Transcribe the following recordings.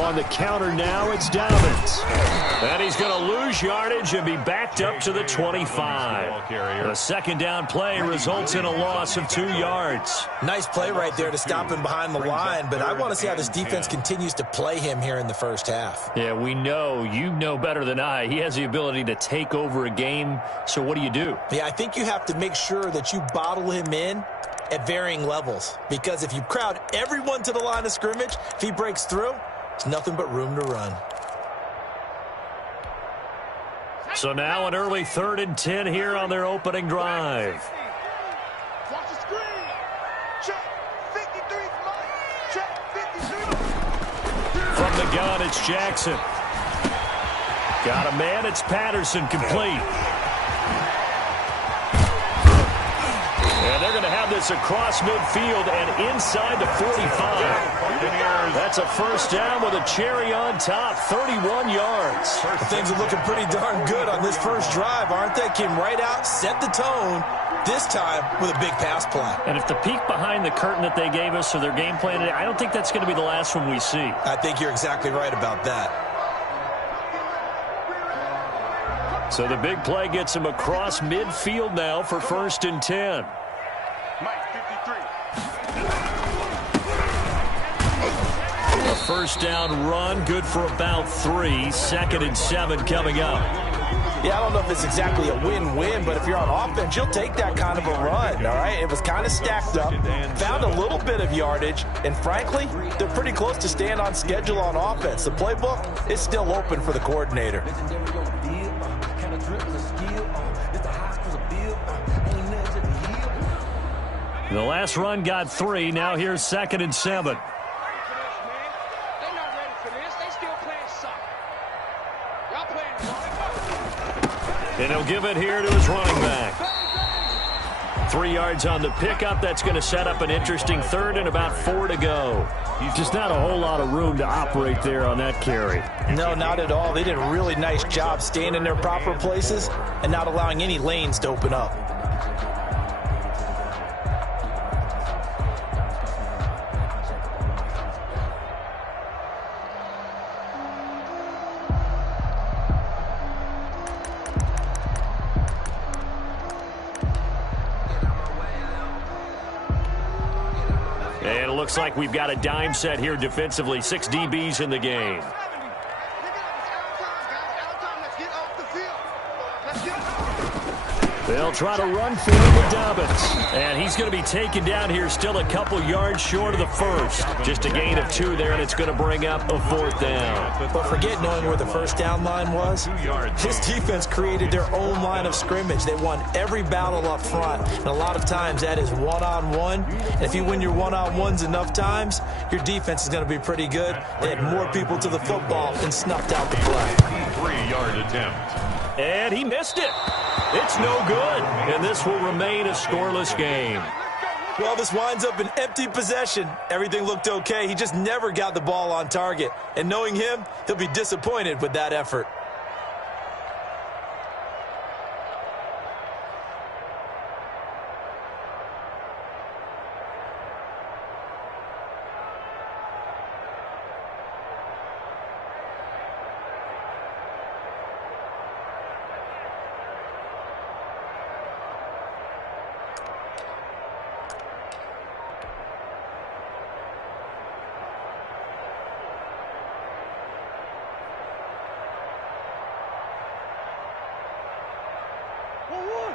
On the counter now, it's Dobbins. And he's going to lose yardage and be backed up to the 25. A second down play results in a loss of 2 yards. Nice play right there to stop him behind the line, but I want to see how this defense continues to play him here in the first half. Yeah, we know. You know better than I. He has the ability to take over a game, so what do you do? Yeah, I think you have to make sure that you bottle him in at varying levels, because if you crowd everyone to the line of scrimmage, if he breaks through, it's nothing but room to run. So now an early 3rd and 10 here on their opening drive. Watch the screen. Check 53. Check 53. From the gun, it's Jackson. Got a man, it's Patterson, complete. And they're going to have this across midfield and inside the 45. That's a first down with a cherry on top, 31 yards. Things are looking pretty darn good on this first drive, aren't they? Came right out, set the tone, this time with a big pass play. And if the peek behind the curtain that they gave us or their game plan today, I don't think that's going to be the last one we see. I think you're exactly right about that. So the big play gets him across midfield now for 1st and 10. A first down run, good for about 3. 2nd and 7 coming up. Yeah, I don't know if it's exactly a win-win, but if you're on offense, you'll take that kind of a run, all right? It was kind of stacked up, found a little bit of yardage, and frankly, they're pretty close to staying on schedule on offense. The playbook is still open for the coordinator. The last run got 3. Now here's 2nd and 7. And he'll give it here to his running back. 3 yards on the pickup. That's going to set up an interesting 3rd and about 4 to go. Just not a whole lot of room to operate there on that carry. No, not at all. They did a really nice job staying in their proper places and not allowing any lanes to open up. And it looks like we've got a dime set here defensively. 6 DBs in the game. They'll try to run for him with Dobbins. And he's going to be taken down here, still a couple yards short of the first. Just a gain of 2 there, and it's going to bring up a 4th down. But forget knowing where the first down line was. This defense created their own line of scrimmage. They won every battle up front. And a lot of times that is one-on-one. And if you win your one-on-ones enough times, your defense is going to be pretty good. They had more people to the football and snuffed out the play. 3-yard attempt. And he missed it. It's no good, and this will remain a scoreless game. Well, this winds up an empty possession. Everything looked okay. He just never got the ball on target. And knowing him, he'll be disappointed with that effort.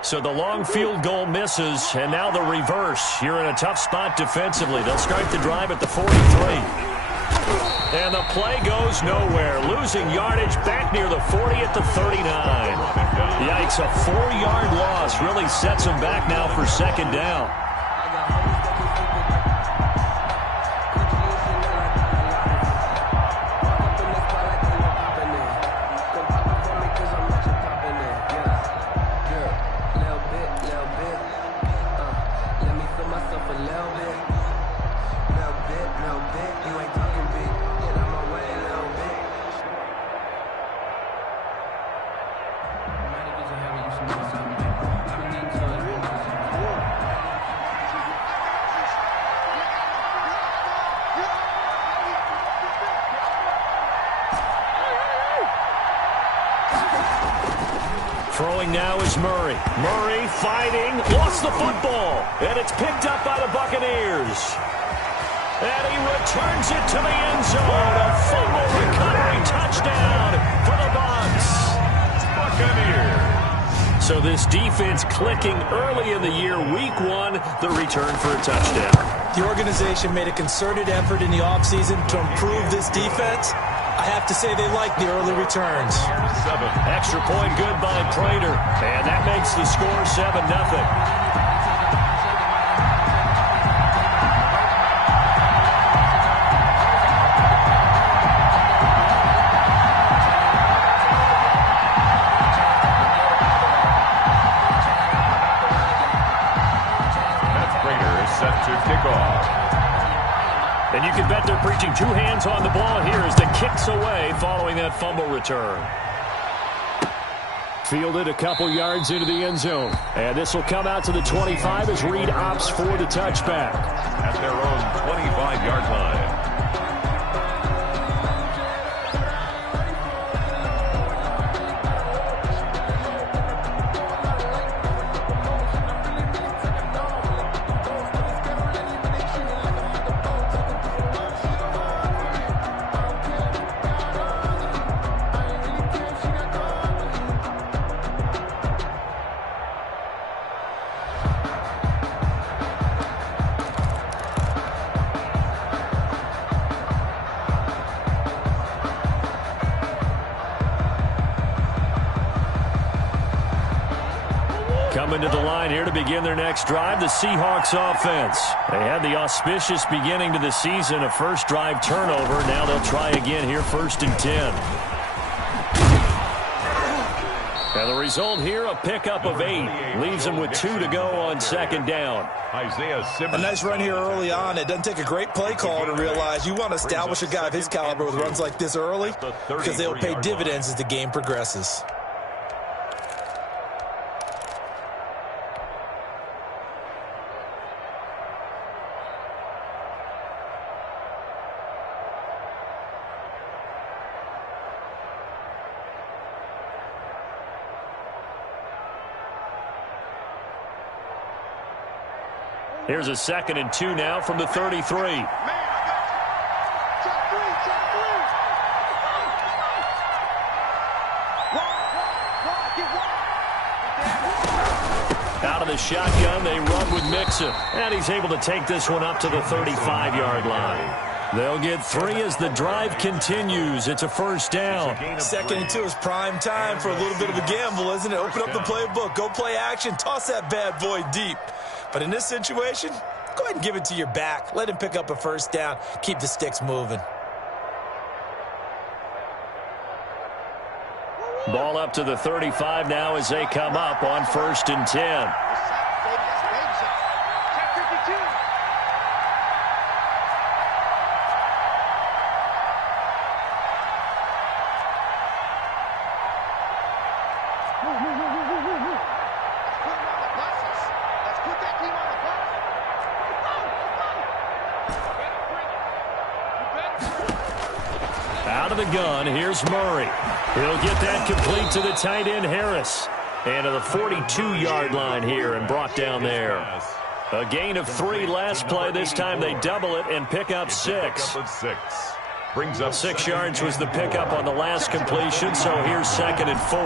So the long field goal misses, and now the reverse. You're in a tough spot defensively. They'll start the drive at the 43. And the play goes nowhere. Losing yardage back near the 40 at the 39. Yikes, a 4-yard loss really sets them back now for 2nd down. Throwing now is Murray. Murray fighting, lost the football, and it's picked up by the Buccaneers. And he returns it to the end zone. A fumble recovery touchdown for the Bucs. Buccaneers. So this defense clicking early in the year, week 1, the return for a touchdown. The organization made a concerted effort in the offseason to improve this defense. I have to say they like the early returns. 7. Extra point good by Prater. And that makes the score 7-0. And you can bet they're preaching 2 hands on the ball here as the kick's away following that fumble return. Fielded a couple yards into the end zone. And this will come out to the 25 as Reed opts for the touchback. At their own 25-yard line. Coming to the line here to begin their next drive, the Seahawks offense. They had the auspicious beginning to the season, a first drive turnover. Now they'll try again here, 1st and 10. And the result here, a pickup of 8. Leaves them with 2 to go on 2nd down. Isaiah Simmons. A nice run here early on. It doesn't take a great play call to realize you want to establish a guy of his caliber with runs like this early because they'll pay dividends as the game progresses. Here's a 2nd and 2 now from the 33. Out of the shotgun, they run with Mixon. And he's able to take this one up to the 35-yard line. They'll get 3 as the drive continues. It's a 1st down. 2nd and 2 is prime time for a little bit of a gamble, isn't it? Open up the playbook, go play action, toss that bad boy deep. But in this situation, go ahead and give it to your back. Let him pick up a 1st down. Keep the sticks moving. Ball up to the 35 now as they come up on 1st and 10. Out of the gun, here's Murray. He'll get that complete to the tight end, Harris. And to the 42-yard line here and brought down there. A gain of 3 last play. This time they double it and pick up 6. Brings up 6 yards was the pickup on the last completion, so here's 2nd and 4.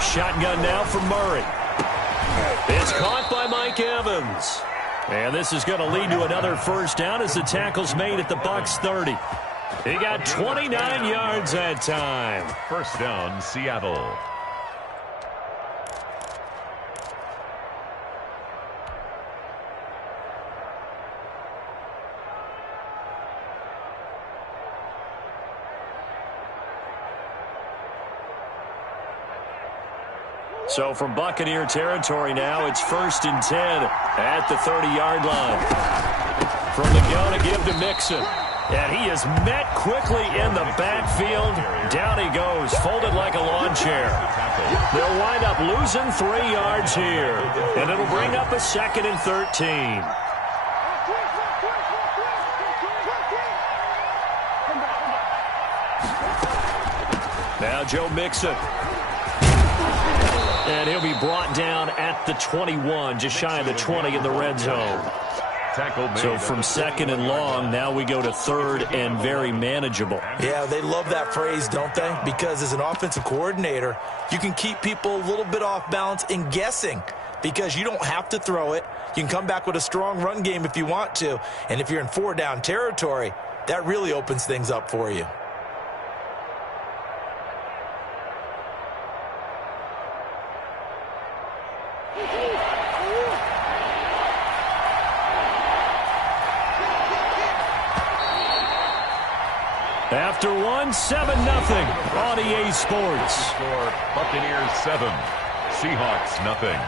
Shotgun now for Murray. It's caught by Mike Evans. And this is going to lead to another 1st down as the tackle's made at the Bucs 30. He got 29 yards that time. 1st down, Seattle. So from Buccaneer territory now, it's 1st and 10 at the 30-yard line. From the gun, a give to Mixon. And he is met quickly in the backfield. Down he goes, folded like a lawn chair. They'll wind up losing 3 yards here. And it'll bring up a 2nd and 13. Now Joe Mixon. And he'll be brought down at the 21, just shy of the 20 in the red zone. So from second and long, now we go to third and very manageable. Yeah, they love that phrase, don't they? Because as an offensive coordinator, you can keep people a little bit off balance and guessing because you don't have to throw it. You can come back with a strong run game if you want to. And if you're in 4-down territory, that really opens things up for you. After one, 7-0 on EA Sports. Score Buccaneers 7, Seahawks nothing.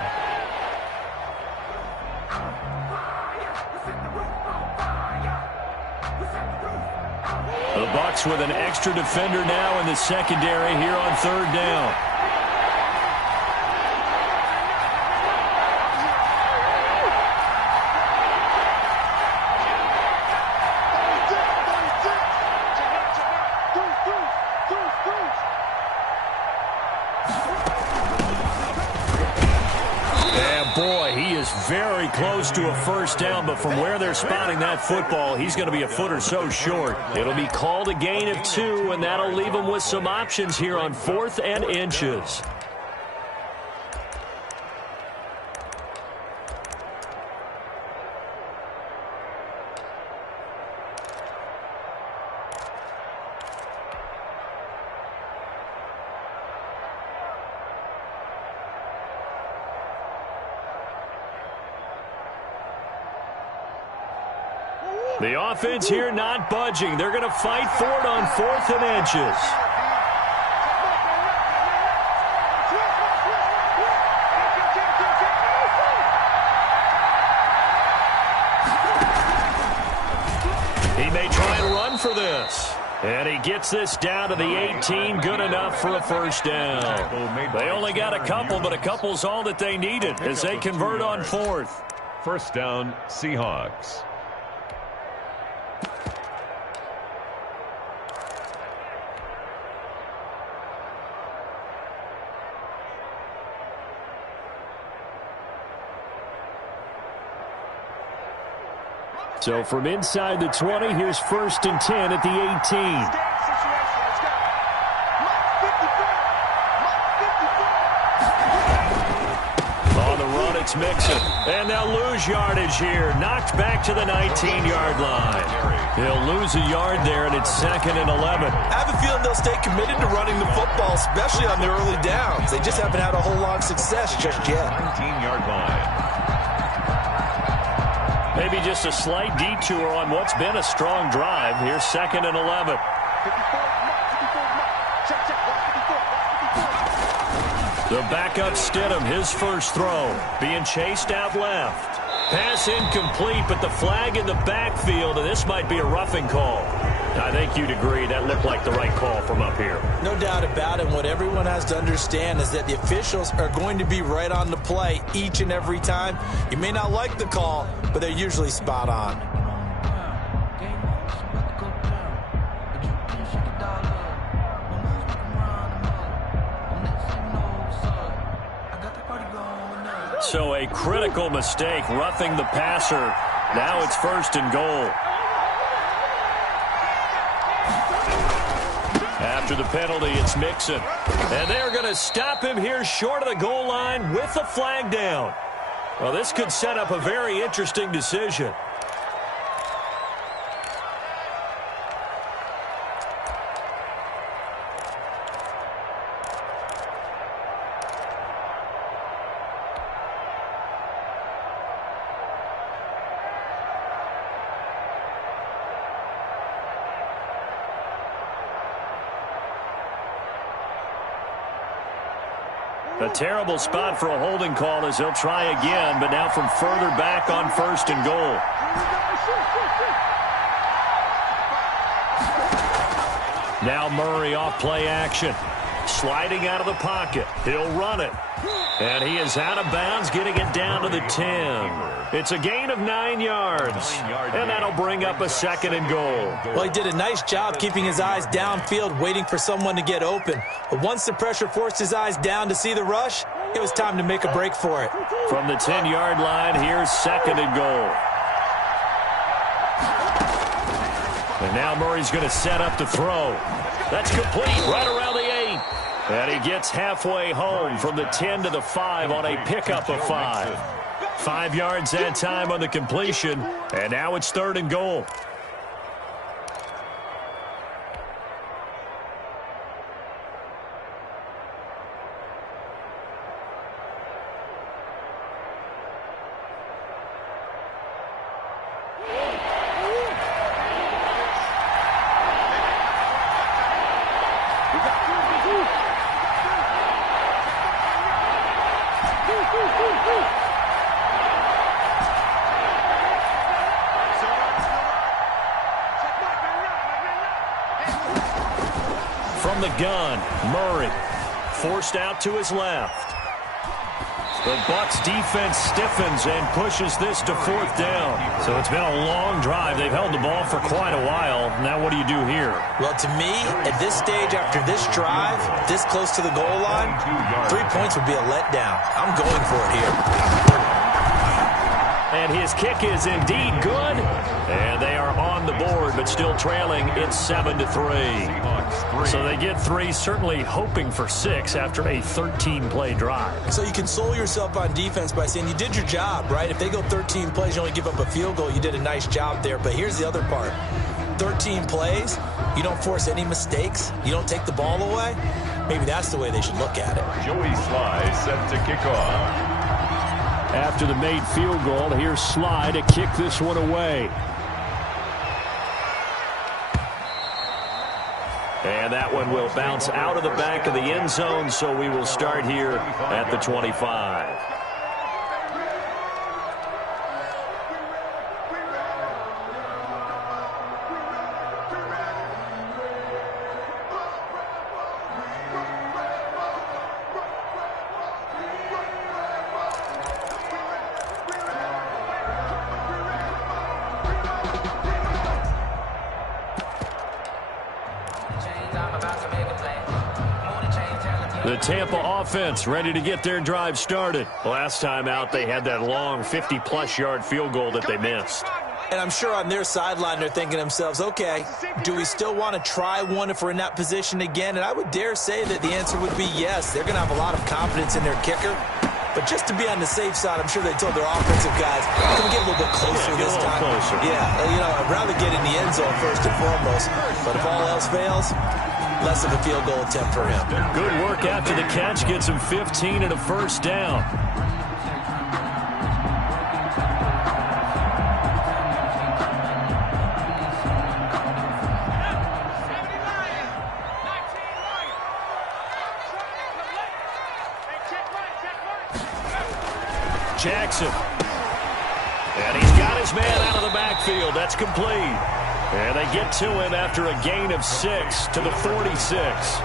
The Bucs with an extra defender now in the secondary here on third down. Very close to a first down, but from where they're spotting that football, he's going to be a foot or so short. It'll be called a gain of 2, and that'll leave him with some options here on 4th and inches. The offense here not budging. They're going to fight for it on 4th and inches. He may try and run for this. And he gets this down to the 18, good enough for a first down. They only got a couple, but a couple's all that they needed as they convert on 4th. First down, Seahawks. So from inside the 20, here's 1st and 10 at the 18. On the run, it's Mixon. And they'll lose yardage here. Knocked back to the 19-yard line. They'll lose a yard there, and it's 2nd and 11. I have a feeling they'll stay committed to running the football, especially on the early downs. They just haven't had a whole lot of success just yet. 19-yard line. Maybe just a slight detour on what's been a strong drive. Here's 2nd and 11. The backup Stidham, his first throw, being chased out left. Pass incomplete, but the flag in the backfield, and this might be a roughing call. I think you'd agree that looked like the right call from up here. No doubt about it. What everyone has to understand is that the officials are going to be right on the play each and every time. You may not like the call, but they're usually spot on. So a critical mistake, roughing the passer. Now it's 1st and goal. After the penalty, it's Mixon. And they're going to stop him here short of the goal line with the flag down. Well, this could set up a very interesting decision. A terrible spot for a holding call as they'll try again, but now from further back on 1st and goal. Now Murray off play action. Sliding out of the pocket. He'll run it. And he is out of bounds, getting it down to the 10. It's a gain of 9 yards. And that'll bring up a 2nd and goal. Well, he did a nice job keeping his eyes downfield, waiting for someone to get open. But once the pressure forced his eyes down to see the rush, it was time to make a break for it. From the 10-yard line, here's 2nd and goal. And now Murray's going to set up to throw. That's complete right around the 8. And he gets halfway home from the 10 to the 5 on a pickup of 5. 5 yards that time on the completion, and now it's 3rd and goal. From the gun, Murray forced out to his left. The Bucs defense stiffens and pushes this to 4th down. So it's been a long drive. They've held the ball for quite a while. Now what do you do here? Well, to me, at this stage after this drive, this close to the goal line, 3 points would be a letdown. I'm going for it here. And his kick is indeed good. And they are on the board, but still trailing. It's 7-3. So they get 3, certainly hoping for 6 after a 13-play drive. So you console yourself on defense by saying you did your job, right? If they go 13 plays, you only give up a field goal, you did a nice job there. But here's the other part. 13 plays, you don't force any mistakes, you don't take the ball away. Maybe that's the way they should look at it. Joey Sly set to kick off. After the made field goal, here's Sly to kick this one away. And that one will bounce out of the back of the end zone, so we will start here at the 25. The Tampa offense ready to get their drive started. Last time out, they had that long 50-plus yard field goal that they missed. And I'm sure on their sideline they're thinking to themselves, okay, do we still want to try one if we're in that position again? And I would dare say that the answer would be yes. They're going to have a lot of confidence in their kicker. But just to be on the safe side, I'm sure they told their offensive guys, can we get a little bit closer this time? Closer. Yeah, you know, I'd rather get in the end zone first and foremost. But if all else fails, less of a field goal attempt for him. Good work after the catch. Gets him 15 and a first down. Jackson. And he's got his man out of the backfield. That's complete. And they get to him after a gain of 6 to the 46.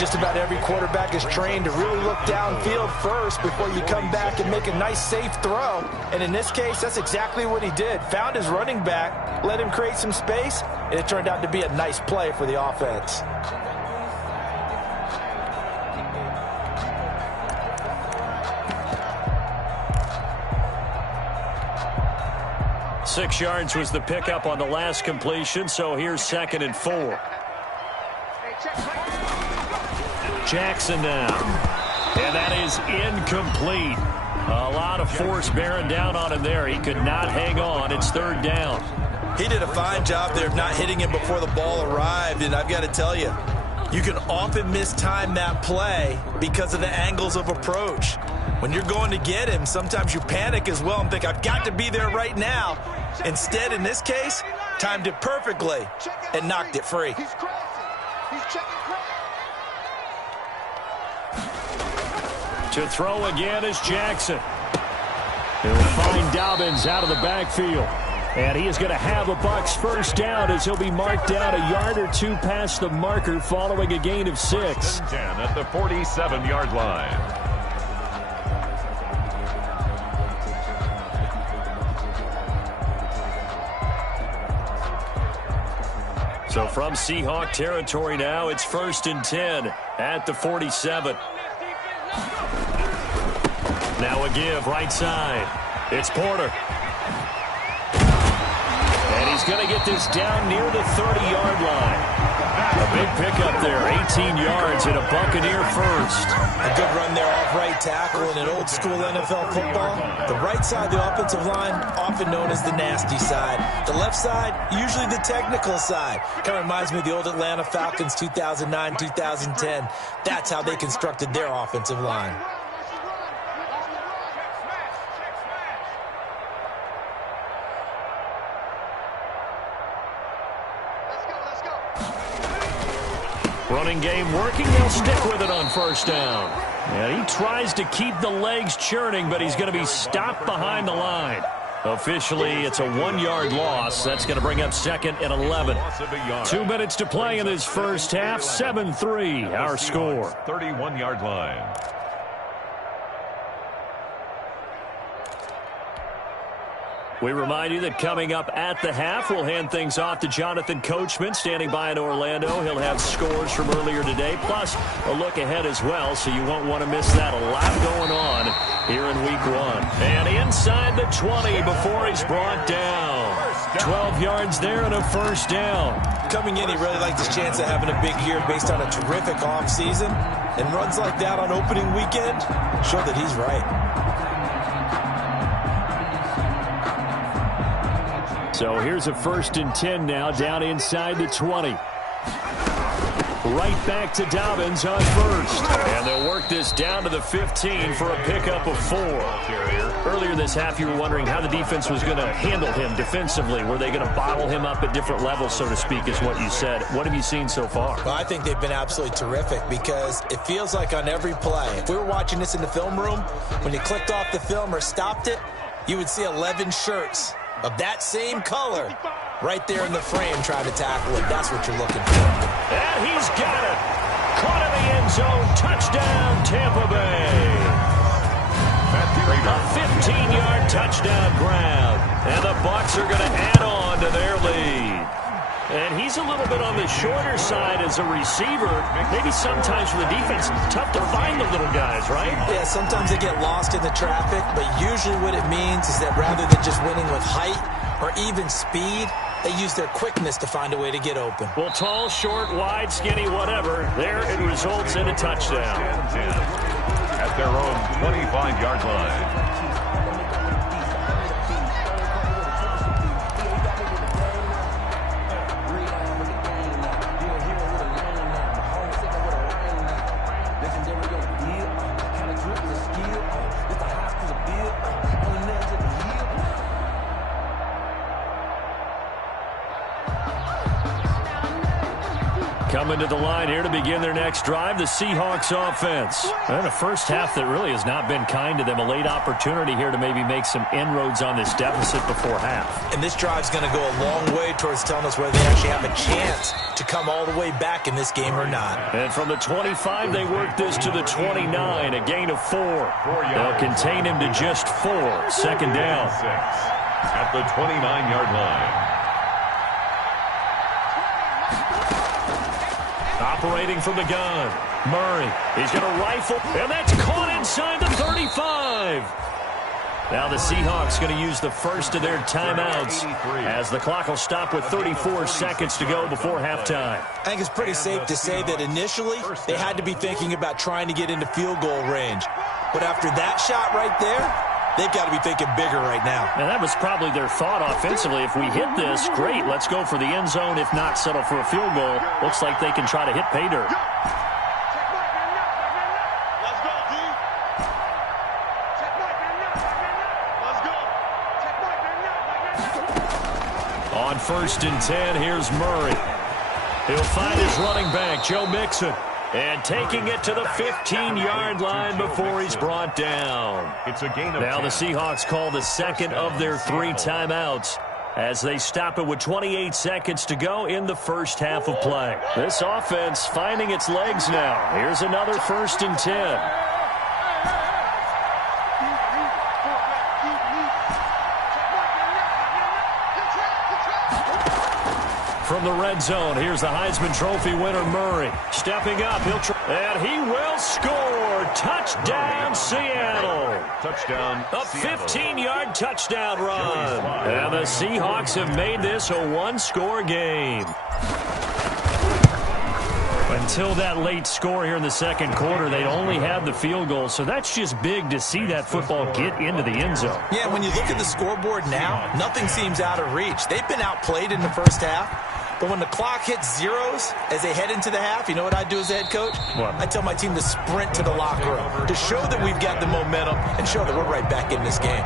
Just about every quarterback is trained to really look downfield first before you come back and make a nice, safe throw. And in this case, that's exactly what he did. Found his running back, let him create some space, and it turned out to be a nice play for the offense. Six yards was the pickup on the last completion, so here's 2nd and 4. Jackson now. And that is incomplete. A lot of force bearing down on him there. He could not hang on. It's 3rd down. He did a fine job there of not hitting him before the ball arrived, and I've got to tell you, you can often mistime that play because of the angles of approach. When you're going to get him, sometimes you panic as well and think, I've got to be there right now. Instead, in this case, timed it perfectly and knocked it free. He's crazy. He's checking crazy. To throw again is Jackson. He'll find Dobbins out of the backfield. And he is going to have a Bucs first down as he'll be marked down a yard or two past the marker following a gain of 6. 10 at the 47-yard line. So from Seahawk territory now, it's 1st and 10 at the 47. Now a give right side. It's Porter. And he's going to get this down near the 30-yard line. A big pickup there, 18 yards and a Buccaneer first. A good run there off right tackle in an old-school NFL football. The right side of the offensive line, often known as the nasty side. The left side, usually the technical side. Kind of reminds me of the old Atlanta Falcons 2009, 2010. That's how they constructed their offensive line. Running game working. They'll stick with it on 1st down. And he tries to keep the legs churning, but he's going to be stopped behind the line. Officially, it's a 1-yard loss. That's going to bring up 2nd and 11. 2 minutes to play in this first half. 7-3, our score. 31-yard line. We remind you that coming up at the half, we'll hand things off to Jonathan Coachman, standing by in Orlando. He'll have scores from earlier today, plus a look ahead as well, so you won't want to miss that. A lot going on here in Week 1. And inside the 20 before he's brought down. 12 yards there and a 1st down. Coming in, he really liked his chance of having a big year based on a terrific offseason. And runs like that on opening weekend show that he's right. So here's a 1st and 10 now, down inside the 20. Right back to Dobbins on 1st. And they'll work this down to the 15 for a pickup of 4. Earlier this half, you were wondering how the defense was going to handle him defensively. Were they going to bottle him up at different levels, so to speak, is what you said. What have you seen so far? Well, I think they've been absolutely terrific because it feels like on every play, if we were watching this in the film room, when you clicked off the film or stopped it, you would see 11 shirts of that same color right there in the frame trying to tackle it. That's what you're looking for. And he's got it. Caught in the end zone. Touchdown, Tampa Bay. A 15-yard touchdown grab. And the Bucs are going to add on to their lead. And he's a little bit on the shorter side as a receiver. Maybe sometimes for the defense, tough to find the little guys, right? Yeah, sometimes they get lost in the traffic, but usually what it means is that rather than just winning with height or even speed, they use their quickness to find a way to get open. Well, tall, short, wide, skinny, whatever, there it results in a touchdown. 10 at their own 25-yard line. Coming to the line here to begin their next drive, the Seahawks offense. And a first half that really has not been kind to them. A late opportunity here to maybe make some inroads on this deficit before half. And this drive's going to go a long way towards telling us whether they actually have a chance to come all the way back in this game or not. And from the 25, they work this to the 29, a gain of 4. They'll contain him to just 4. 2nd down. At the 29-yard line. Operating from the gun, Murray. He's going to rifle, and that's caught inside the 35. Now the Seahawks going to use the first of their timeouts as the clock will stop with 34 seconds to go before halftime. I think it's pretty safe to say that initially they had to be thinking about trying to get into field goal range. But after that shot right there, they've got to be thinking bigger right now. And that was probably their thought offensively. If we hit this, great, let's go for the end zone. If not, settle for a field goal. Looks like they can try to hit pay dirt. On 1st and 10, here's Murray. He'll find his running back, Joe Mixon. And taking it to the 15-yard line before he's brought down. It's a gain of now 10. the Seahawks call the second of their 3 timeouts as they stop it with 28 seconds to go in the first half of play. This offense finding its legs now. Here's another 1st and 10. From the red zone, here's the Heisman Trophy winner, Murray. Stepping up, and he will score. Touchdown, Seattle. Touchdown, A 15-yard touchdown run. And the Seahawks have made this a one-score game. Until that late score here in the second quarter, they'd only had the field goal, so that's just big to see that football get into the end zone. Yeah, when you look at the scoreboard now, nothing seems out of reach. They've been outplayed in the first half, but when the clock hits zeros as they head into the half, you know what I do as a head coach? What? I tell my team to sprint to the locker room to show that we've got the momentum and show that we're right back in this game.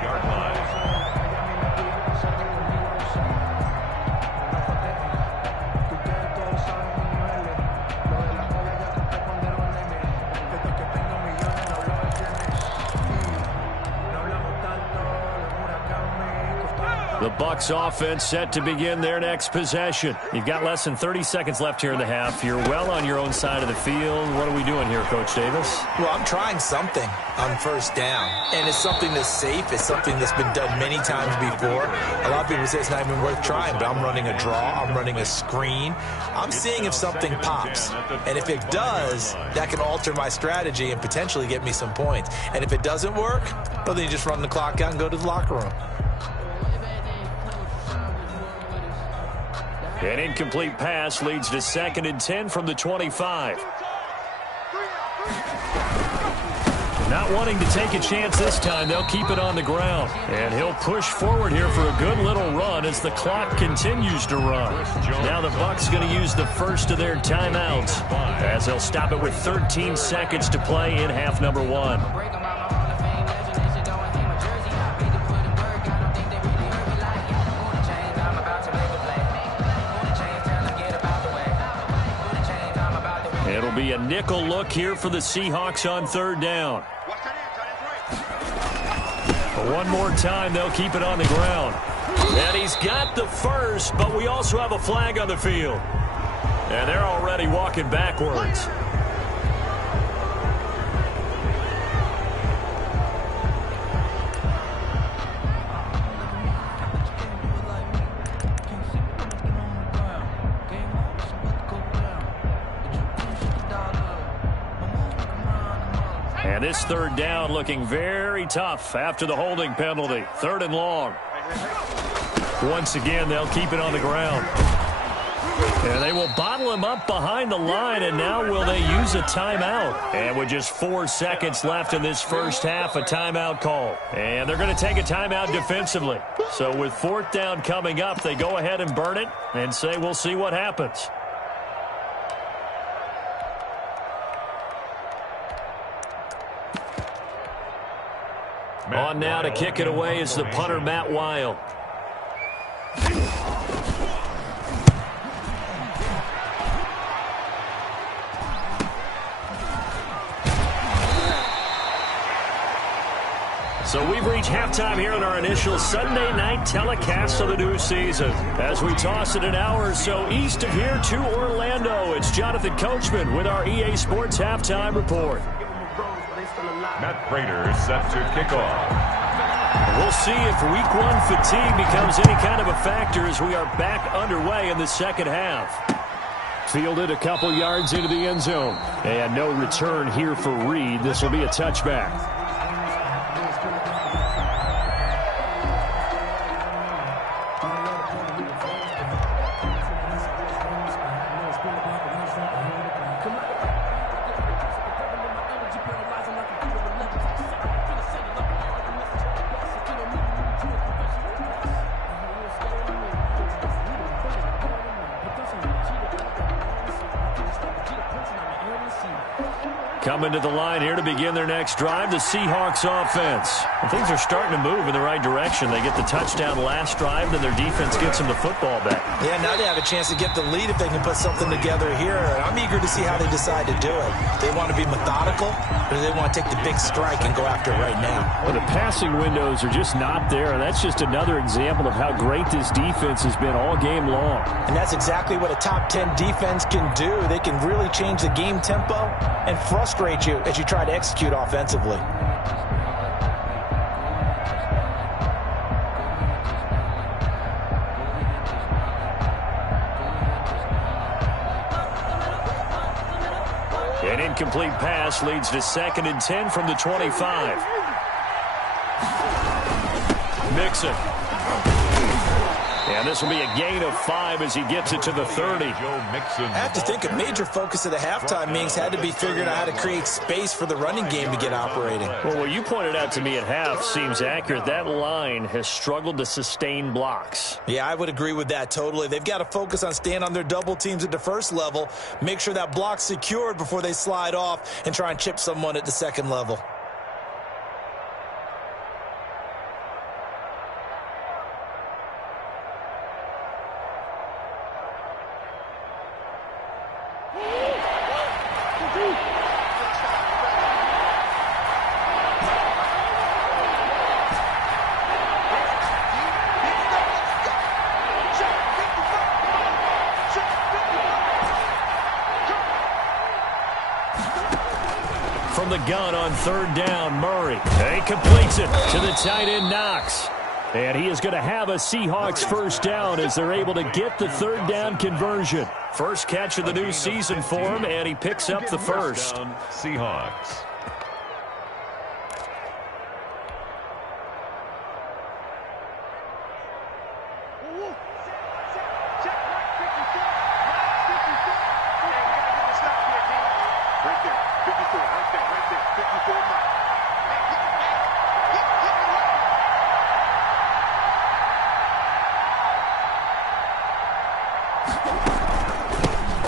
The Bucs offense set to begin their next possession. You've got less than 30 seconds left here in the half. You're well on your own side of the field. What are we doing here, Coach Davis? Well, I'm trying something on first down, and it's something that's safe. It's something that's been done many times before. A lot of people say it's not even worth trying, but I'm running a draw. I'm running a screen. I'm seeing if something pops, and if it does, that can alter my strategy and potentially get me some points. And if it doesn't work, well, then you just run the clock out and go to the locker room. An incomplete pass leads to 2nd and 10 from the 25. Not wanting to take a chance this time, they'll keep it on the ground. And he'll push forward here for a good little run as the clock continues to run. Now the Bucs going to use the first of their timeouts as they'll stop it with 13 seconds to play in half number 1. It'll be a nickel look here for the Seahawks on 3rd down. But one more time, they'll keep it on the ground. And he's got the first, but we also have a flag on the field. And they're already walking backwards. And this 3rd down looking very tough after the holding penalty. 3rd and long. Once again, they'll keep it on the ground. And they will bottle him up behind the line, and now will they use a timeout? And with just 4 seconds left in this first half, a timeout call. And they're going to take a timeout defensively. So with 4th down coming up, they go ahead and burn it and say we'll see what happens. On now to kick it away is the punter, Matt Weil. So we've reached halftime here in our initial Sunday night telecast of the new season. As we toss it an hour or so east of here to Orlando, it's Jonathan Coachman with our EA Sports Halftime Report. Matt Prater set to kick off. We'll see if week 1 fatigue becomes any kind of a factor as we are back underway in the second half. Fielded a couple yards into the end zone. And no return here for Reed. This will be a touchback. Coming to the line here to begin their next drive, the Seahawks offense. And things are starting to move in the right direction. They get the touchdown last drive, then their defense gets them the football back. Yeah, now they have a chance to get the lead if they can put something together here. And I'm eager to see how they decide to do it. They want to be methodical, or do they want to take the big strike and go after it right now? Well, the passing windows are just not there, and that's just another example of how great this defense has been all game long. And that's exactly what a top 10 defense can do. They can really change the game tempo and frustrate you as you try to execute offensively. incomplete pass leads to 2nd and 10 from the 25. Mixon. And this will be a gain of 5 as he gets it to the 30. I have to think a major focus of the halftime meetings had to be figuring out how to create space for the running game to get operating. Well, what you pointed out to me at half seems accurate. That line has struggled to sustain blocks. Yeah, I would agree with that totally. They've got to focus on staying on their double teams at the first level, make sure that block's secured before they slide off and try and chip someone at the second level. From the gun on 3rd down, Murray. He completes it to the tight end, Knox. And he is going to have a Seahawks first down as they're able to get the 3rd down conversion. First catch of the new season for him, and he picks up the first. Seahawks.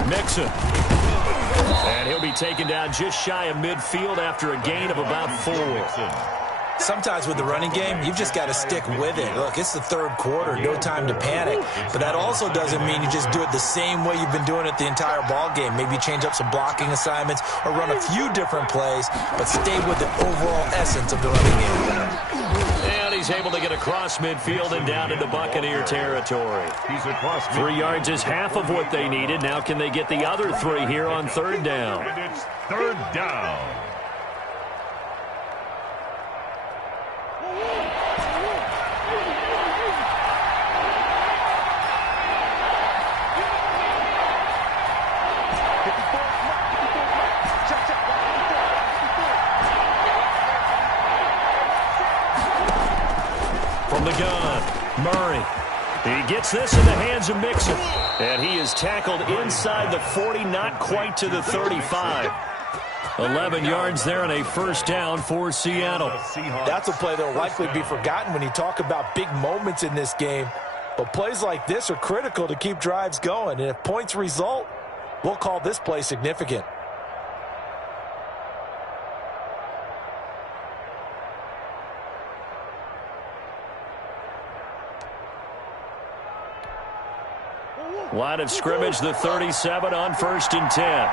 Mixon. And he'll be taken down just shy of midfield after a gain of about 4. Sometimes with the running game, you've just got to stick with it. Look, it's the 3rd quarter, no time to panic. But that also doesn't mean you just do it the same way you've been doing it the entire ball game. Maybe change up some blocking assignments or run a few different plays, but stay with the overall essence of the running game. And he's able to get across midfield and down into Buccaneer territory. He's across 3 yards is half of what they needed. Now can they get the other 3 here on 3rd down? And it's 3rd down. From the gun, Murray. He gets this in the hands of Mixon. And he is tackled inside the 40, not quite to the 35. 11 yards there and a first down for Seattle. That's a play that will likely be forgotten when you talk about big moments in this game. But plays like this are critical to keep drives going. And if points result, we'll call this play significant. Line of scrimmage, the 37 on 1st and 10.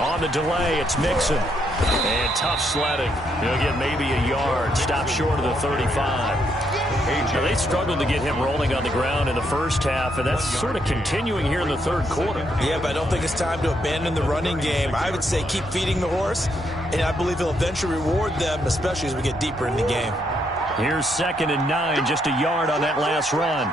On the delay, it's Mixon. And tough sledding. He'll get maybe a yard. Stop short of the 35. Now, they struggled to get him rolling on the ground in the first half, and that's sort of continuing here in the 3rd quarter. Yeah, but I don't think it's time to abandon the running game. I would say keep feeding the horse, and I believe he'll eventually reward them, especially as we get deeper in the game. Here's 2nd and 9, just a yard on that last run.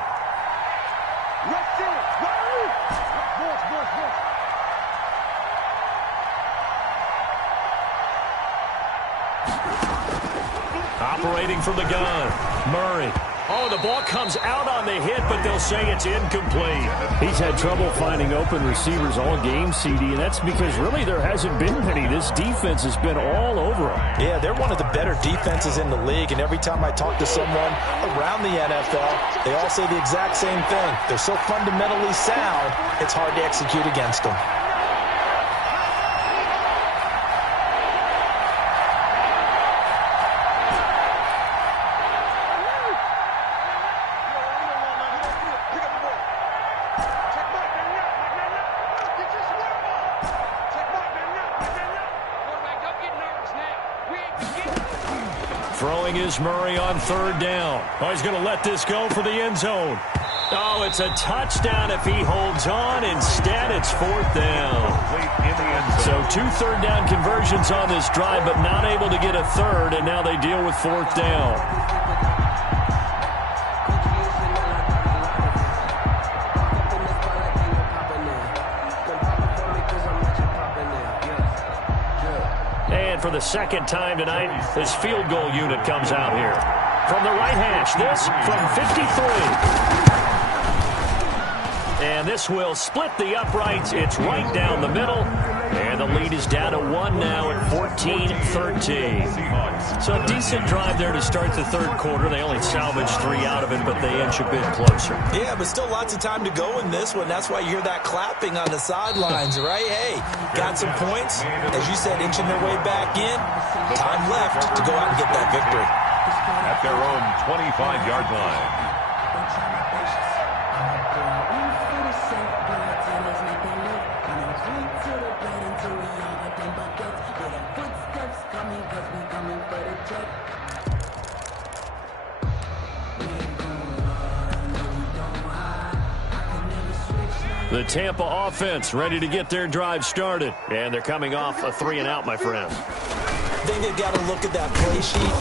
Operating from the gun, Murray. Oh, the ball comes out on the hit, but they'll say it's incomplete. He's had trouble finding open receivers all game, CD, and that's because really there hasn't been many. This defense has been all over him. Yeah, they're one of the better defenses in the league, and every time I talk to someone around the NFL, they all say the exact same thing. They're so fundamentally sound, it's hard to execute against them. Throwing is Murray on 3rd down. Oh, he's going to let this go for the end zone. Oh, it's a touchdown if he holds on. Instead, it's 4th down. So 2 3rd down conversions on this drive, but not able to get a 3rd, and now they deal with 4th down. And for the second time tonight, this field goal unit comes out here. From the right hash, this from 53. And this will split the uprights. It's right down the middle. And the lead is down to 1 now at 14-13. So a decent drive there to start the third quarter. They only salvaged 3 out of it, but they inch a bit closer. Yeah, but still lots of time to go in this one. That's why you hear that clapping on the sidelines, right? Hey, got some points. As you said, inching their way back in. Time left to go out and get that victory. At their own 25-yard line. The Tampa offense ready to get their drive started. And they're coming off a 3-and-out, my friend. I think they've got to look at that play sheet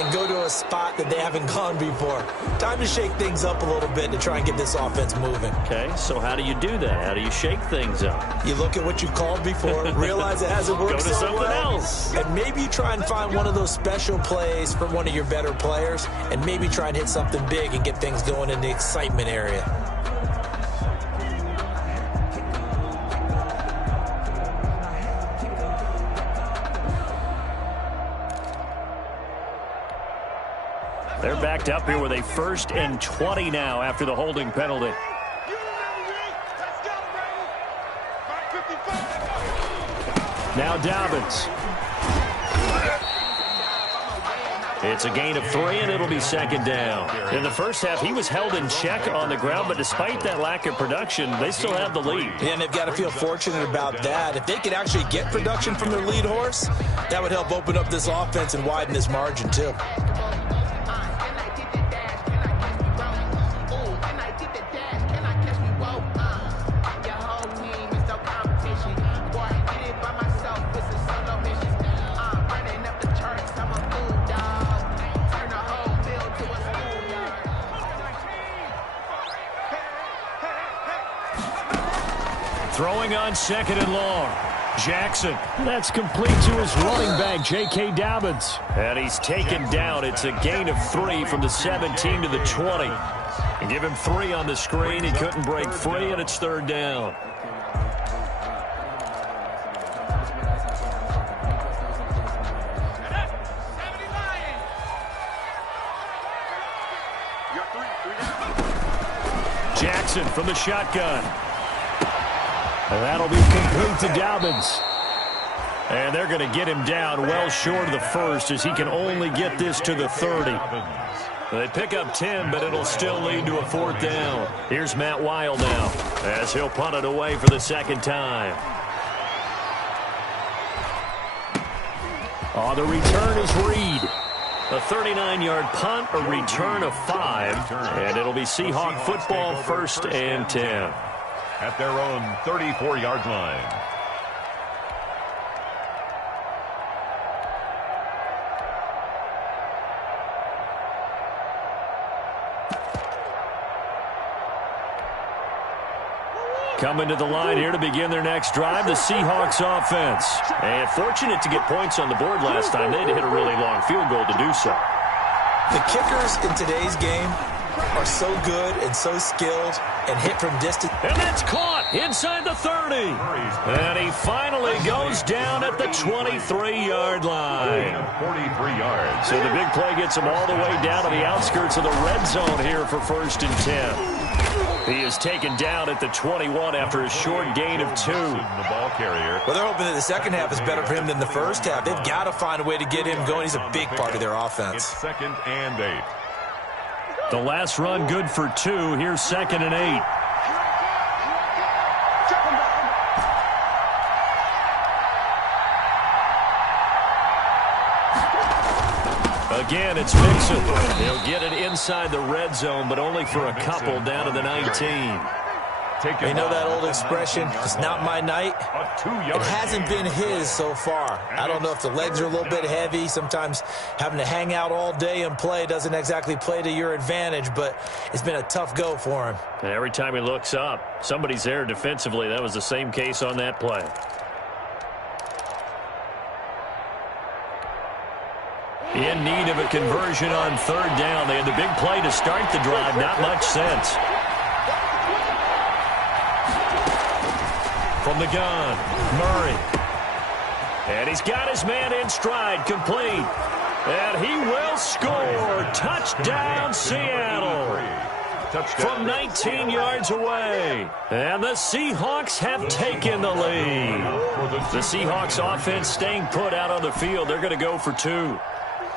and go to a spot that they haven't gone before. Time to shake things up a little bit to try and get this offense moving. Okay, so how do you do that? How do you shake things up? You look at what you've called before, realize it hasn't worked Go to so something well, else. and maybe you try and find one of those special plays for one of your better players, and maybe try and hit something big and get things going in the excitement area. They're backed up here with a 1st and 20 now after the holding penalty. Now Dobbins. It's a gain of 3, and it'll be 2nd down. In the first half, he was held in check on the ground, but despite that lack of production, they still have the lead. Yeah, and they've got to feel fortunate about that. If they could actually get production from their lead horse, that would help open up this offense and widen this margin, too. Throwing on 2nd and long. Jackson. That's complete to his running back, J.K. Dobbins. And he's taken down. It's a gain of 3 from the 17 to the 20. And give him 3 on the screen. He couldn't break free, and it's 3rd down. Jackson from the shotgun. And that'll be complete to Dobbins. And they're going to get him down well short of the 1st as he can only get this to the 30. They pick up 10, but it'll still lead to a 4th down. Here's Matt Weil now as he'll punt it away for the 2nd time. Oh, the return is Reed. A 39-yard punt, a return of 5, and it'll be Seahawk football, 1st and 10. At their own 34-yard line. Coming to the line here to begin their next drive, the Seahawks offense. And fortunate to get points on the board last time. They had to hit a really long field goal to do so. The kickers in today's game are so good and so skilled and hit from distance. And that's caught inside the 30. And he finally goes down at the 23-yard line. 43 yards. So the big play gets him all the way down to the outskirts of the red zone here for 1st and 10. He is taken down at the 21 after a short gain of 2. The ball carrier. Well, they're hoping that the second half is better for him than the first half. They've got to find a way to get him going. He's a big part of their offense. It's 2nd and 8. The last run good for 2. Here's 2nd and 8. Again, it's Mixon. He'll get it inside the red zone, but only for a couple down to the 19. You know that old expression, it's not my night? It hasn't been his so far. I don't know if the legs are a little bit heavy. Sometimes having to hang out all day and play doesn't exactly play to your advantage, but it's been a tough go for him. And every time he looks up, somebody's there defensively. That was the same case on that play. In need of a conversion on third down. They had the big play to start the drive. Not much sense. From the gun, Murray. And he's got his man in stride, complete. And he will score. Touchdown, Seattle. From 19 yards away. And the Seahawks have taken the lead. The Seahawks offense staying put out on the field. They're going to go for 2.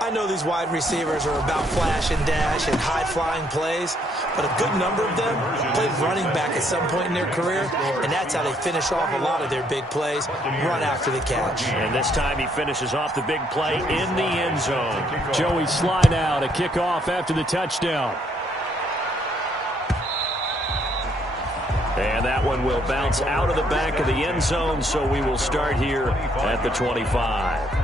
I know these wide receivers are about flash and dash and high-flying plays, but a good number of them played running back at some point in their career, and that's how they finish off a lot of their big plays, run after the catch. And this time he finishes off the big play in the end zone. Joey slide out, a kickoff after the touchdown. And that one will bounce out of the back of the end zone, so we will start here at the 25.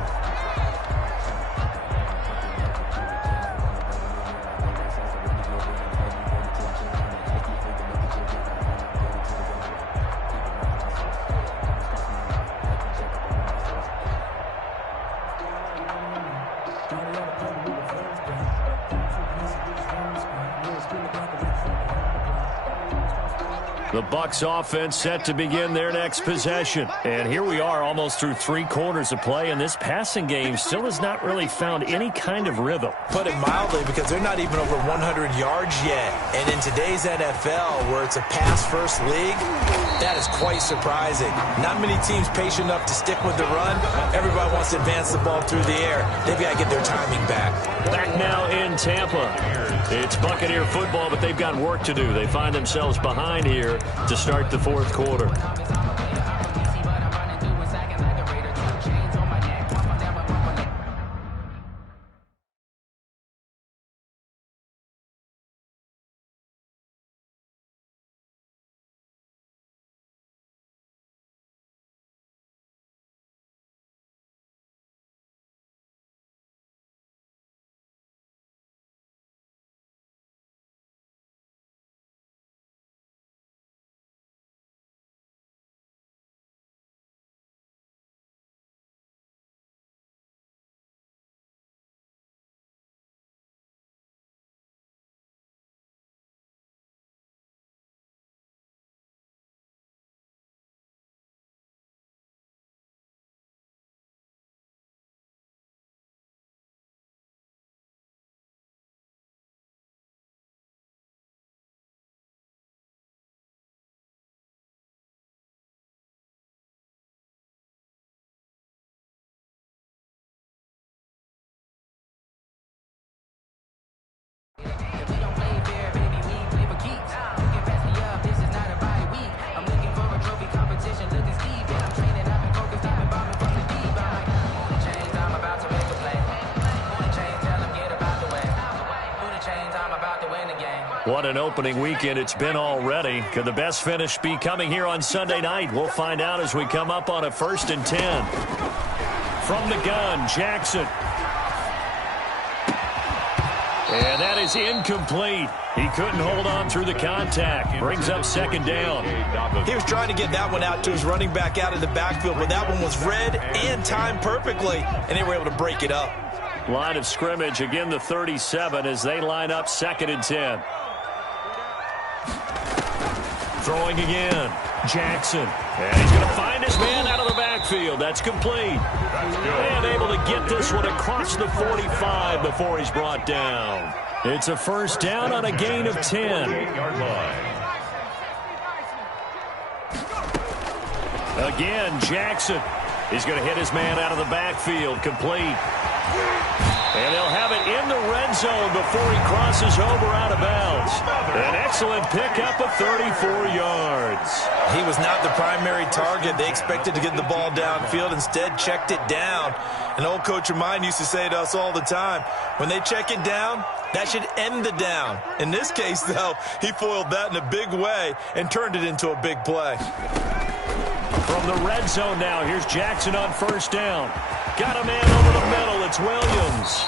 The Bucs offense set to begin their next possession. And here we are almost through 3 quarters of play, and this passing game still has not really found any kind of rhythm. Put it mildly, because they're not even over 100 yards yet. And in today's NFL, where it's a pass-first league, that is quite surprising. Not many teams patient enough to stick with the run. Everybody wants to advance the ball through the air. They've got to get their timing back. Back now in Tampa. It's Buccaneer football, but they've got work to do. They find themselves behind here to start the 4th quarter. What an opening weekend it's been already. Could the best finish be coming here on Sunday night? We'll find out as we come up on a 1st and 10. From the gun, Jackson. And that is incomplete. He couldn't hold on through the contact. Brings up 2nd down. He was trying to get that one out to his running back out of the backfield, but that one was read and timed perfectly, and they were able to break it up. Line of scrimmage, again the 37 as they line up 2nd and 10. Throwing again, Jackson. And he's going to find his man out of the backfield. That's complete. And able to get this one across the 45 before he's brought down. It's a 1st down on a gain of 10. Again, Jackson. He's going to hit his man out of the backfield. Complete. And they'll have it in the red zone before he crosses over out of bounds. An excellent pickup of 34 yards. He was not the primary target. They expected to get the ball downfield. Instead, checked it down. An old coach of mine used to say to us all the time, when they check it down, that should end the down. In this case, though, he foiled that in a big way and turned it into a big play. From the red zone now, here's Jackson on 1st down. Got a man over the middle. It's Williams.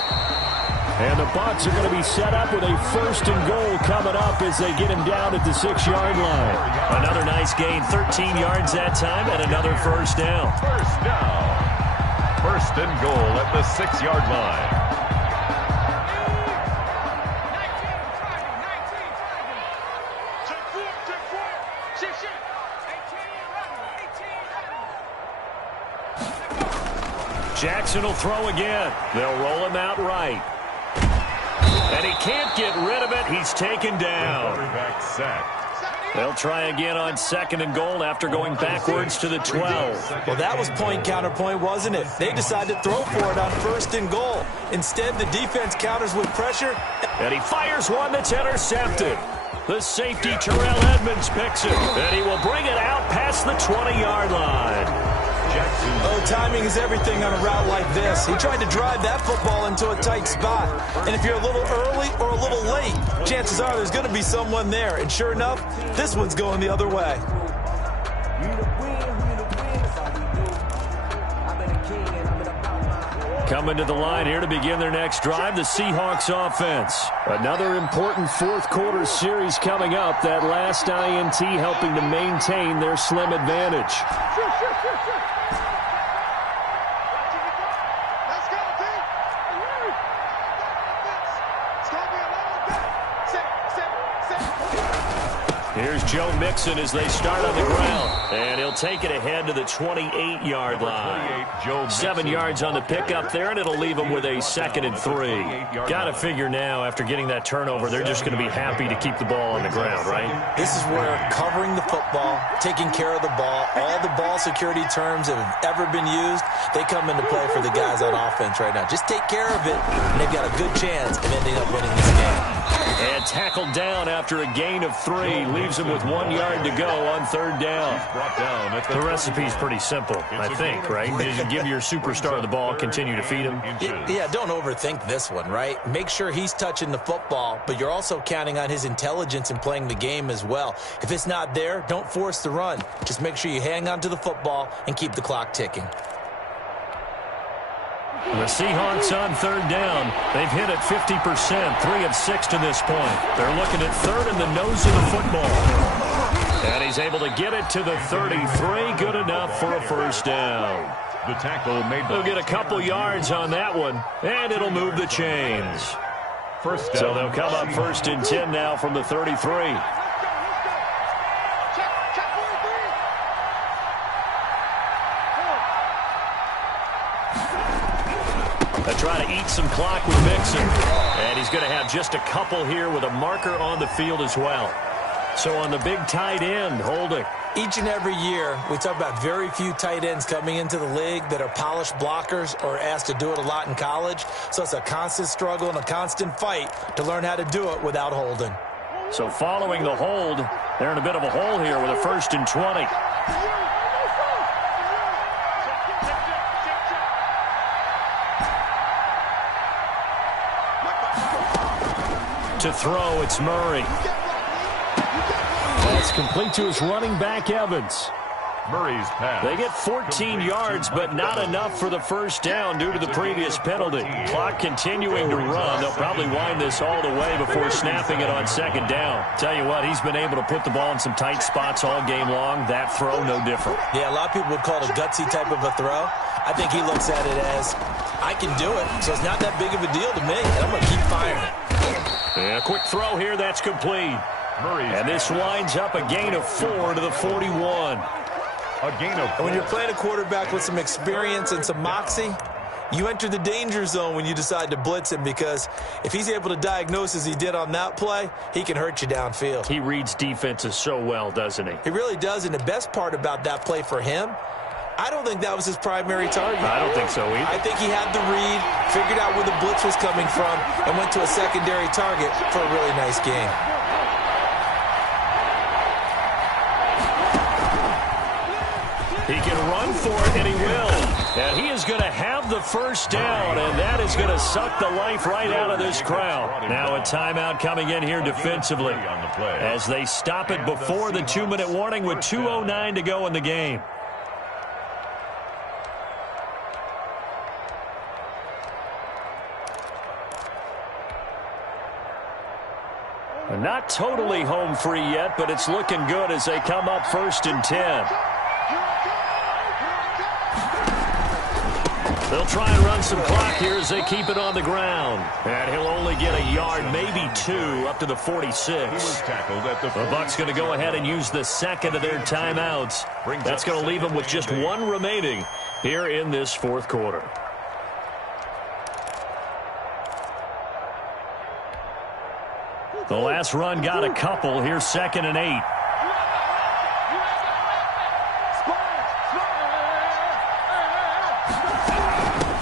And the Bucs are going to be set up with a 1st and goal coming up as they get him down at the 6-yard line. Another nice gain, 13 yards that time, and another 1st down. 1st down. 1st and goal at the 6-yard line. Mixon will throw again. They'll roll him out right. And he can't get rid of it. He's taken down. They'll try again on 2nd and goal after going backwards to the 12. Well, that was point counterpoint, wasn't it? They decided to throw for it on 1st and goal. Instead, the defense counters with pressure. And he fires one that's intercepted. The safety, Terrell Edmonds, picks it. And he will bring it out past the 20-yard line. Oh, timing is everything on a route like this. He tried to drive that football into a tight spot. And if you're a little early or a little late, chances are there's going to be someone there. And sure enough, this one's going the other way. Coming to the line here to begin their next drive, the Seahawks offense. Another important fourth-quarter series coming up. That last INT helping to maintain their slim advantage. Here's Joe Mixon as they start on the ground. And he'll take it ahead to the 28-yard line. 7 yards on the pickup there, and it'll leave him with a 2nd and 3. Got to figure now, after getting that turnover, they're just going to be happy to keep the ball on the ground, right? This is where covering the football, taking care of the ball, all the ball security terms that have ever been used, they come into play for the guys on offense right now. Just take care of it, and they've got a good chance of ending up winning this game. And tackled down after a gain of 3. Leaves him with 1 yard to go on 3rd down. The recipe's pretty simple, I think, right? You give your superstar the ball, continue to feed him. Yeah, don't overthink this one, right? Make sure he's touching the football, but you're also counting on his intelligence in playing the game as well. If it's not there, don't force the run. Just make sure you hang on to the football and keep the clock ticking. The Seahawks on 3rd down. They've hit it 50%, 3 of 6 to this point. They're looking at 3rd in the nose of the football. And he's able to get it to the 33. Good enough for a 1st down. The tackle made. They'll get a couple yards on that one, and it'll move the chains. First down. So they'll come up 1st and 10 now from the 33. They try to eat some clock with Mixon. And he's going to have just a couple here with a marker on the field as well. So on the big tight end, holding. Each and every year, we talk about very few tight ends coming into the league that are polished blockers or asked to do it a lot in college. So it's a constant struggle and a constant fight to learn how to do it without holding. So following the hold, they're in a bit of a hole here with a 1st and 20. To throw, it's Murray. That's complete to his running back, Evans. Murray's pass. They get 14 yards, but not enough for the 1st down due to the previous penalty. Clock continuing to run. They'll probably wind this all the way before snapping it on 2nd down. Tell you what, he's been able to put the ball in some tight spots all game long. That throw, no different. Yeah, a lot of people would call it a gutsy type of a throw. I think he looks at it as, I can do it, so it's not that big of a deal to me, and I'm going to keep firing. And a quick throw here, that's complete. And this winds up a gain of 4 to the 41. A gain of 4. And when you're playing a quarterback with some experience and some moxie, you enter the danger zone when you decide to blitz him, because if he's able to diagnose as he did on that play, he can hurt you downfield. He reads defenses so well, doesn't he? He really does, and the best part about that play for him, I don't think that was his primary target. I don't think so either. I think he had the read, figured out where the blitz was coming from, and went to a secondary target for a really nice game. He can run for it, and he will. And he is going to have the 1st down, and that is going to suck the life right out of this crowd. Now a timeout coming in here defensively as they stop it before the 2-minute warning with 2:09 to go in the game. Not totally home free yet, but it's looking good as they come up 1st and 10. They'll try and run some clock here as they keep it on the ground. And he'll only get a yard, maybe 2, up to the 46. He was tackled at the Bucs going to go ahead and use the 2nd of their timeouts. That's going to leave them with just 1 remaining here in this 4th quarter. The last run got a couple. Here's 2nd and 8.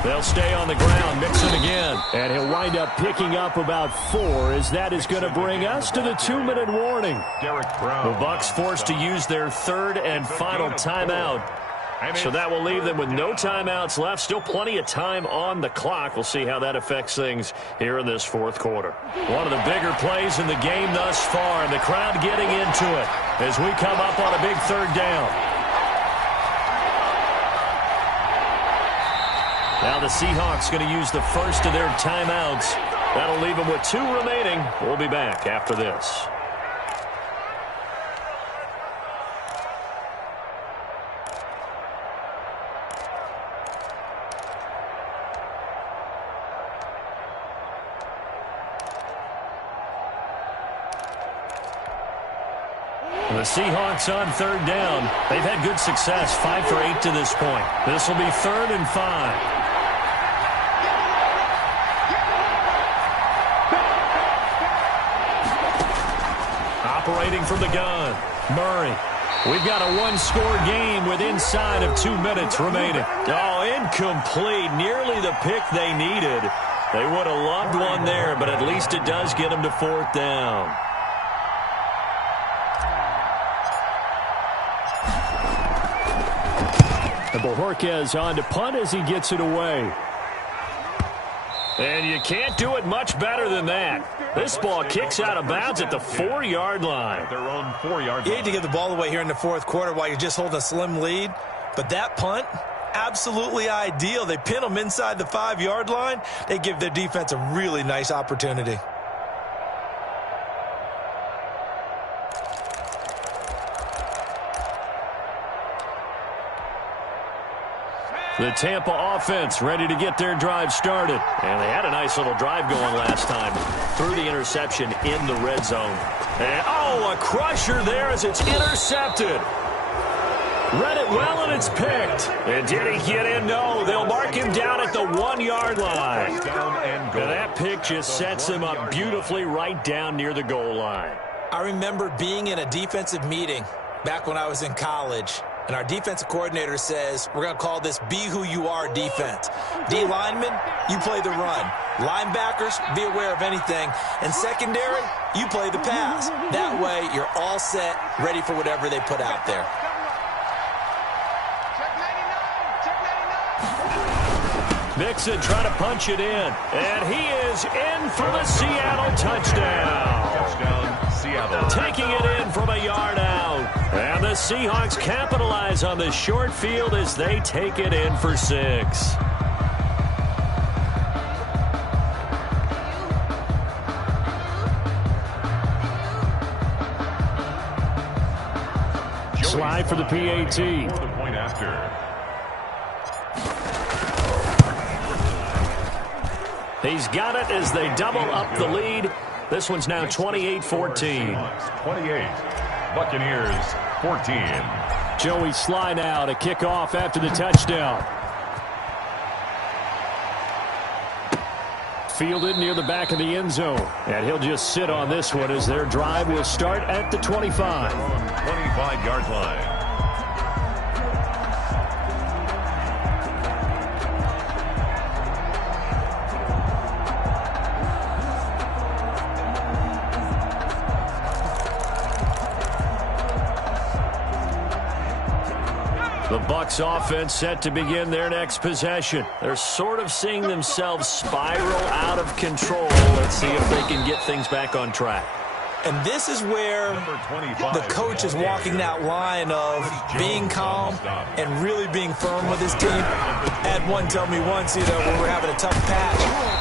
They'll stay on the ground, Mixon again. And he'll wind up picking up about 4, as that is going to bring us to the 2-minute warning. The Bucs forced to use their 3rd and final timeout. So that will leave them with no timeouts left. Still plenty of time on the clock. We'll see how that affects things here in this 4th quarter. One of the bigger plays in the game thus far, and the crowd getting into it as we come up on a big 3rd down. Now the Seahawks going to use the first of their timeouts. That'll leave them with 2 remaining. We'll be back after this. The Seahawks on 3rd down. They've had good success, 5 for 8 to this point. This will be 3rd and 5. Operating from the gun, Murray. We've got a 1-score game with inside of 2 minutes remaining. Oh, incomplete. Nearly the pick they needed. They would have loved one there, but at least it does get them to 4th down. And Bojorquez on to punt as he gets it away. And you can't do it much better than that. This ball kicks out of bounds at the 4-yard line. Their own 4-yard line. You hate to give the ball away here in the 4th quarter while you're just holding a slim lead. But that punt, absolutely ideal. They pin them inside the 5-yard line. They give their defense a really nice opportunity. The Tampa offense ready to get their drive started. And they had a nice little drive going last time. Threw the interception in the red zone. And, oh, a crusher there as it's intercepted. Read it well, and it's picked. And did he get in? No, they'll mark him down at the 1-yard line. And that pick just sets him up beautifully right down near the goal line. I remember being in a defensive meeting back when I was in college. And our defensive coordinator says, we're going to call this Be Who You Are defense. D linemen, you play the run. Linebackers, be aware of anything. And secondary, you play the pass. That way, you're all set, ready for whatever they put out there. Mixon trying to punch it in. And he is in for the Seattle touchdown. Touchdown, Seattle. Taking it in from a yard out. And the Seahawks capitalize on the short field as they take it in for 6. Slide for the PAT. For the point after. He's got it as they double up the lead. This one's now 28-14. 28. Buccaneers 14. Joey Sly now to kick off after the touchdown. Fielded near the back of the end zone. And he'll just sit on this one as their drive will start at the 25. 25-yard line. The Bucs offense set to begin their next possession. They're sort of seeing themselves spiral out of control. Let's see if they can get things back on track. And this is where the coach is walking that line of being calm and really being firm with his team. Ed one told me once, when we were having a tough patch,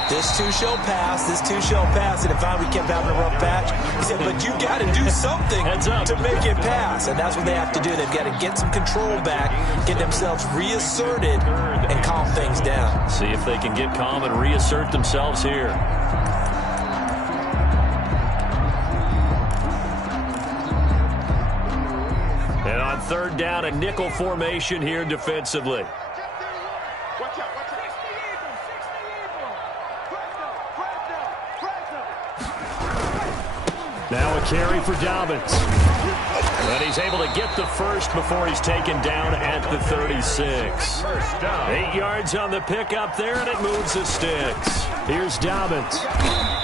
this too shall pass, this too shall pass. And if we kept having a rough patch, he said, but you got to do something to make it pass. And that's what they have to do. They've got to get some control back, get themselves reasserted, and calm things down. See if they can get calm and reassert themselves here. And on 3rd down, a nickel formation here defensively. Now a carry for Dobbins. And he's able to get the first before he's taken down at the 36. 8 yards on the pickup there, and it moves the sticks. Here's Dobbins.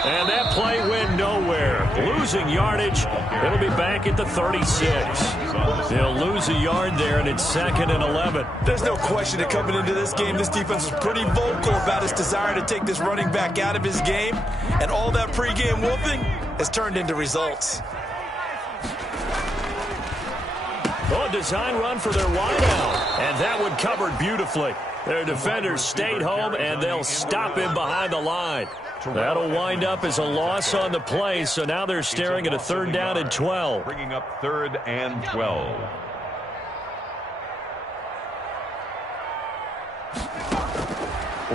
And that play went nowhere. Losing yardage. It'll be back at the 36. They'll lose a yard there, and it's 2nd and 11. There's no question that coming into this game, this defense was pretty vocal about its desire to take this running back out of his game. And all that pregame wolfing has turned into results. Oh, a design run for their wideout. And that one covered beautifully. Their defenders stayed home, and they'll stop him behind the line. That'll wind up as a loss on the play, so now they're staring at a 3rd down and 12. Bringing up 3rd and 12.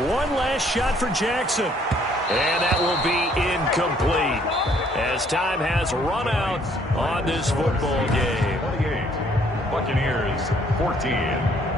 One last shot for Jackson. And that will be incomplete as time has run out on this football game. 28. Buccaneers 14.